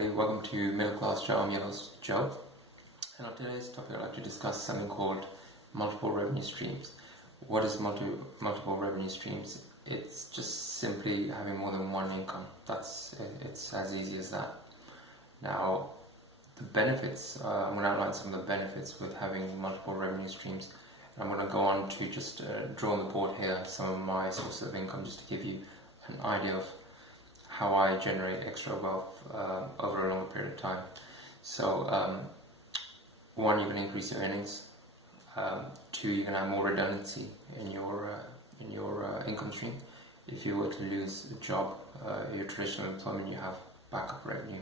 everybody, welcome to Middle Class Joe. I'm your host Joe, and on today's topic I'd like to discuss something called multiple revenue streams. What is multiple revenue streams? It's just simply having more than one income. It's as easy as that. Now, the benefits, I'm going to outline some of the benefits with having multiple revenue streams. And I'm going to go on to just draw on the board here some of my sources of income just to give you an idea of how I generate extra wealth over a longer period of time. So, one, you can increase your earnings. Two, you can have more redundancy in your income stream. If you were to lose a job, your traditional employment, you have backup revenue.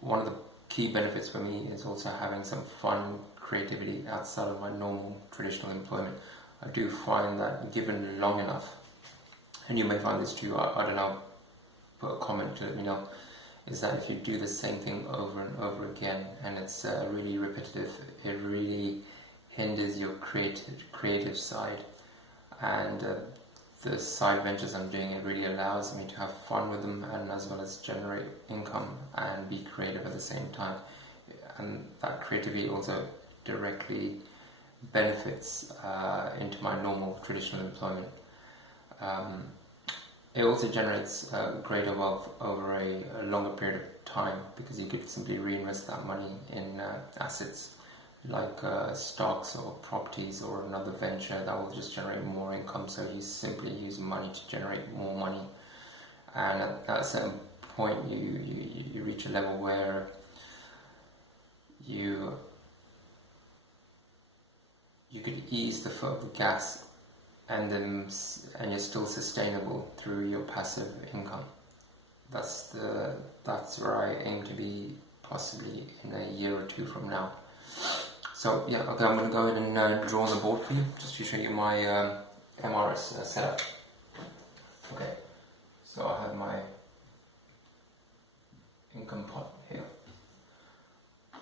One of the key benefits for me is also having some fun creativity outside of my normal traditional employment. I do find that given long enough, and you may find this too, I don't know, put a comment to let me know, is that if you do the same thing over and over again and it's really repetitive, it really hinders your creative side. And the side ventures I'm doing, it really allows me to have fun with them and as well as generate income and be creative at the same time. And that creativity also directly benefits into my normal traditional employment. It also generates greater wealth over a longer period of time because you could simply reinvest that money in assets like stocks or properties or another venture that will just generate more income. So you simply use money to generate more money, and at a certain point you reach a level where you could ease the foot of the gas and you're still sustainable through your passive income. That's where I aim to be possibly in a year or two from now. So yeah, okay, I'm going to go ahead and draw on the board for you just to show you my MRS setup. Okay, so I have my income pot here.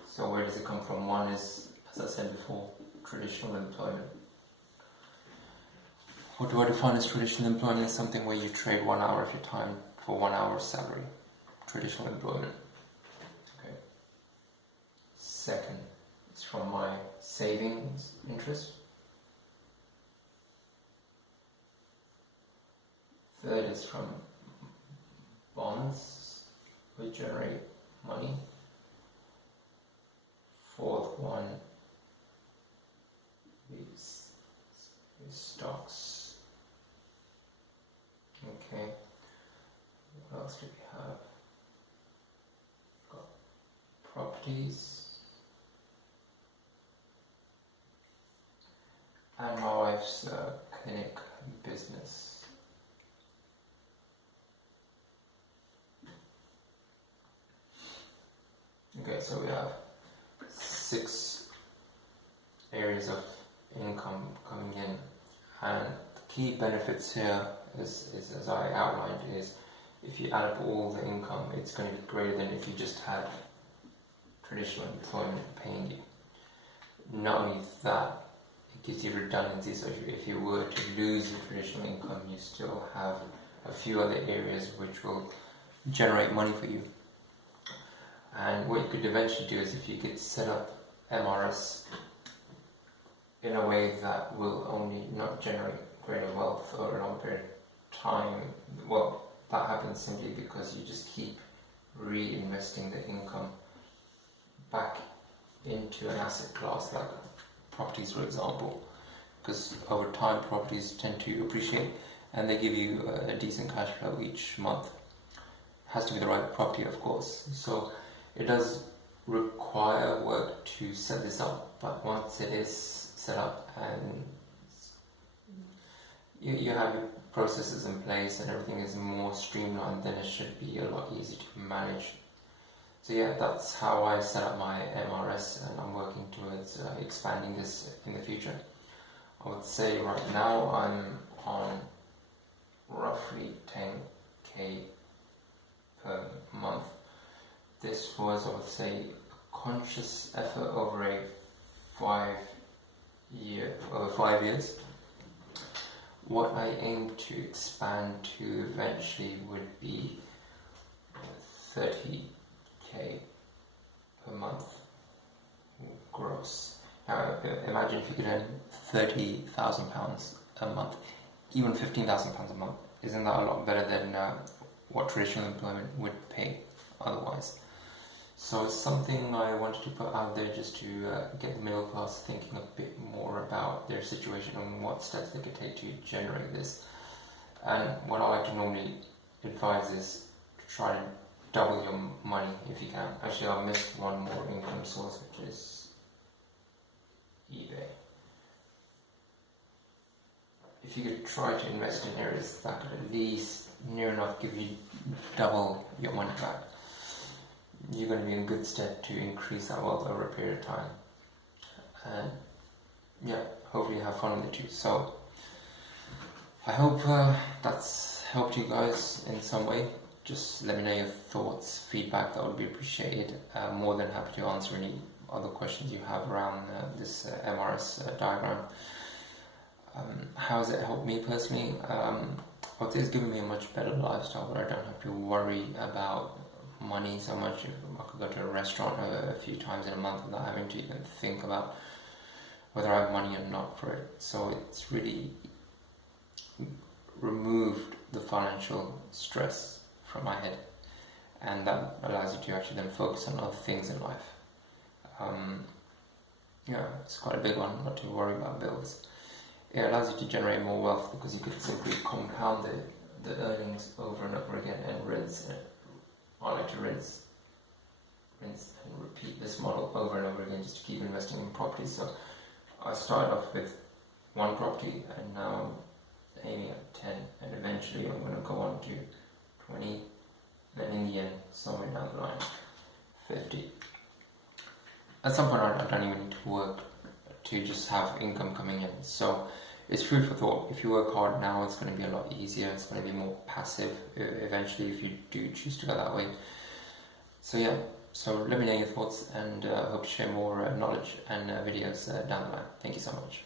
So where does it come from? One is, as I said before, traditional employment. What do I define as traditional employment? Is something where you trade 1 hour of your time for 1 hour's salary. Traditional employment. Okay. Second, it's from my savings interest. Third is from bonds, which generate money. Fourth one is stocks. Okay, what else do we have? We've got properties, and my wife's clinic business. Okay, so we have 6 areas of income coming in, and the key benefits here is as I outlined, is if you add up all the income, it's going to be greater than if you just had traditional employment paying you. Not only that, it gives you redundancy, so if you were to lose your traditional income, you still have a few other areas which will generate money for you. And what you could eventually do is if you could set up MRS in a way that will only not generate greater wealth over a long period of time, well, that happens simply because you just keep reinvesting the income back into an asset class like properties, for example, because over time properties tend to appreciate and they give you a decent cash flow each month. It has to be the right property, of course, so it does require work to set this up, but once it is set up and you have your processes in place and everything is more streamlined, then it should be a lot easier to manage. So yeah, that's how I set up my MRS, and I'm working towards expanding this in the future. I would say right now I'm on roughly 10k per month. This was, I would say, a conscious effort over 5 years. What I aim to expand to eventually would be 30k per month gross. Now, imagine if you could earn £30,000 a month, even £15,000 a month. Isn't that a lot better than what traditional employment would pay otherwise? So it's something I wanted to put out there just to get the middle class thinking a bit more about their situation and what steps they could take to generate this. And what I like to normally advise is to try and double your money if you can. Actually, I missed one more income source, which is eBay. If you could try to invest in areas that could at least near enough give you double your money back, you're going to be in good stead to increase that wealth over a period of time. And yeah, hopefully you have fun with it too. So I hope that's helped you guys in some way. Just let me know your thoughts, feedback, that would be appreciated. More than happy to answer any other questions you have around this MRS diagram. How has it helped me personally? Well, it's given me a much better lifestyle where I don't have to worry about money so much. I could go to a restaurant a few times in a month without having to even think about whether I have money or not for it. So it's really removed the financial stress from my head, and that allows you to actually then focus on other things in life. Yeah, it's quite a big one, not to worry about bills. It allows you to generate more wealth because you could simply compound the earnings over and over again and rinse it. I like to rinse and repeat this model over and over again just to keep investing in properties. So I started off with one property and now I'm aiming at 10, and eventually I'm going to go on to 20, and in the end, somewhere down the line, 50. At some point I don't even need to work to just have income coming in. So it's food for thought. If you work hard now, it's going to be a lot easier. It's going to be more passive eventually if you do choose to go that way. So yeah, so let me know your thoughts, and I hope to share more knowledge and videos down the line. Thank you so much.